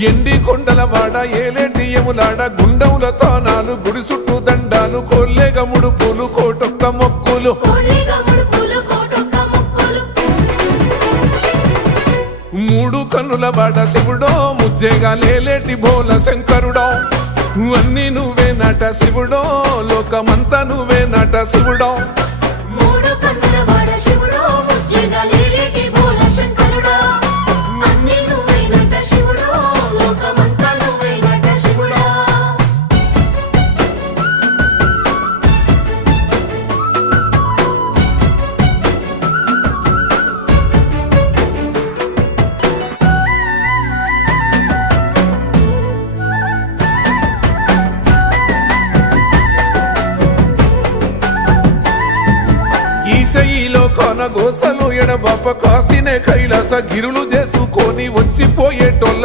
ఎండి కొండల వాడ ఏలేటి యములాడ గుండముల తానాలు గుడి చుట్టూ దండాలు కొల్లేగ ముడుపులు కోటొక్క మొక్కులు మూడు కన్నుల వాడ శివుడో ముజ్జేగా లేలేటి బోల శంకరుడో అన్ని నువ్వే నట శివుడో లోకమంతా నువ్వే నట శివుడో ఈశయిలో కొన గోసలు ఎడబాప కాసినే కైలాస గిరులు చేసుకొని వచ్చిపోయేటోళ్ళ